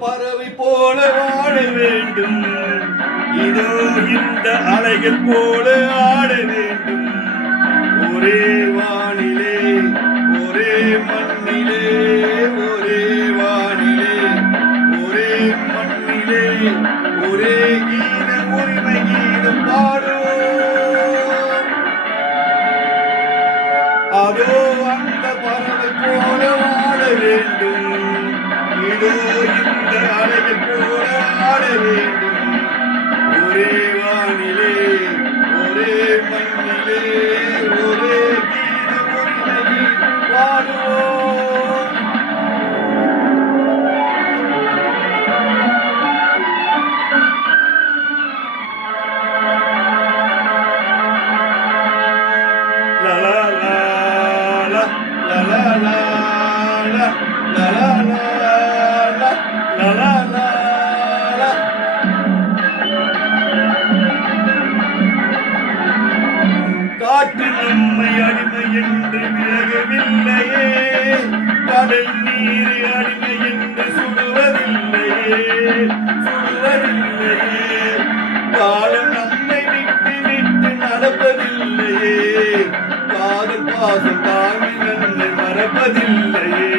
பறவை போல வாழ வேண்டும், இதோ இந்த அலைகள் போல ஆட வேண்டும். ஒரே வானிலே ஒரே மண்ணிலே, ஒரே வானிலே ஒரே மண்ணிலே, ஒரே கீதம் உரிமை கீதம் பாடுவோம். அதோ அந்த பறவை போல வாழ வேண்டும், இதோ இந்த அலைகள் போல ஆட வேண்டும். ஒரே வானிலே ஒரே மண்ணிலே, ஒரே கீதம் உரிமை பாடுவோம். லலா லா லலா லா லலா லா காற்று நம்மை அடிமை என்று விலகவில்லையே, கடல் நீர் அடிமை என்று சுடுவதில்லையே, காலம் நம்மை விட்டு விட்டு நடப்பதில்லையே, காதல் பாசம் தாங்கி நன்மை மறப்பதில்லையே.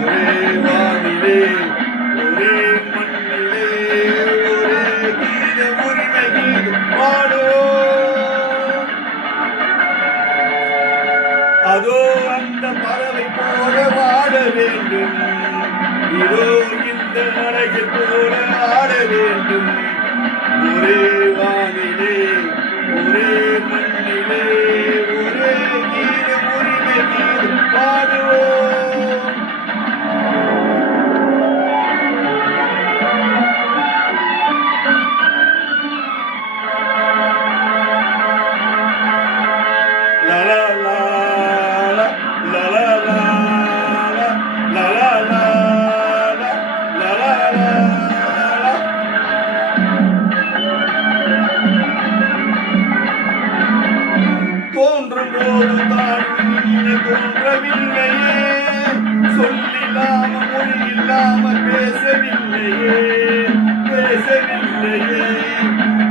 ஒரே வானிலே ஒரே மண்ணிலே, ஒரே கீத உரிமை கீதம் பாடுவோம். அதோ அந்த பறவை போல வாழ வேண்டும், இதோ இந்த அலைகள் போல ஆட வேண்டும். ஒரே வானிலே ஒரே மண்ணிலே, ஒரே கீத உரிமை கீதம் பாடுவோம். லலா லா லலா லா லலா லா லலா லா. தோன்றும் போது தான் தோன்றவில்லையே, சொல்லில்லாம மொழி இல்லாம பேசவில்லையே,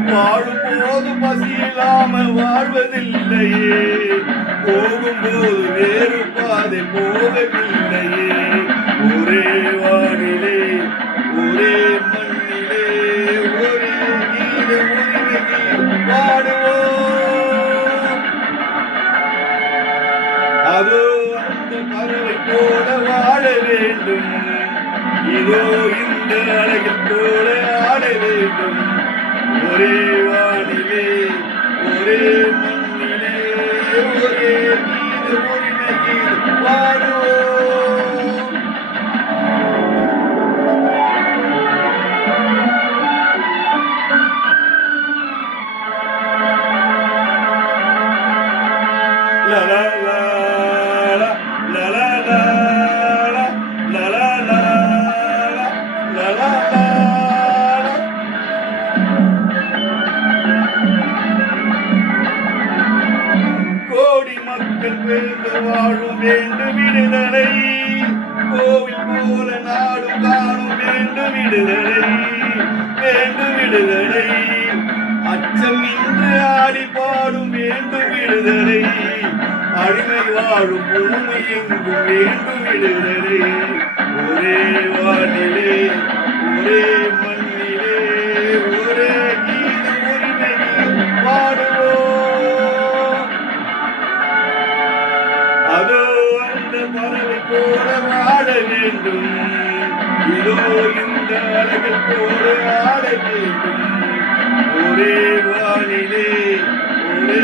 வாழும் போது பசி இல்லாம வாழ்வதில்லையே, போகும்போது வேறு பாதை போகவில்லையே. ஒரே வானிலே ஒரே மண்ணிலே, ஒரே கீத உரிமை கீதம் பாடுவோம். அதோ அந்த பறவை போல வாழ வேண்டும், இதோ இந்த அலைகள் போல ஆட வேண்டும். ஒரே வானிலே ஒரே மண்ணிலே, ஒரே கீத உரிமை கீதம் பாடுவோம். லலா லா லலா லா லலா லா லலா லா. கோடி மக்கள் பிறந்து வாழும் வேண்டும் விடுதலை, கோவில் போல நாடும் காணும் வேண்டும் விடுதலை, அச்சம் இன்று ஆடி பாடும் வேண்டும் விடுதலை, அடிமை வாழும் பூமி எங்கும் வேண்டும் விடுதலை. ஒரே வானிலே ஒரே மண்ணிலே, ஒரே கீத உரிமை பாடுவோம். அதோ அந்த பறவை போல வாழ வேண்டும், இதோ இந்த அலைகள் போல ஆட வேண்டும். ஒரே வானிலே ஒரே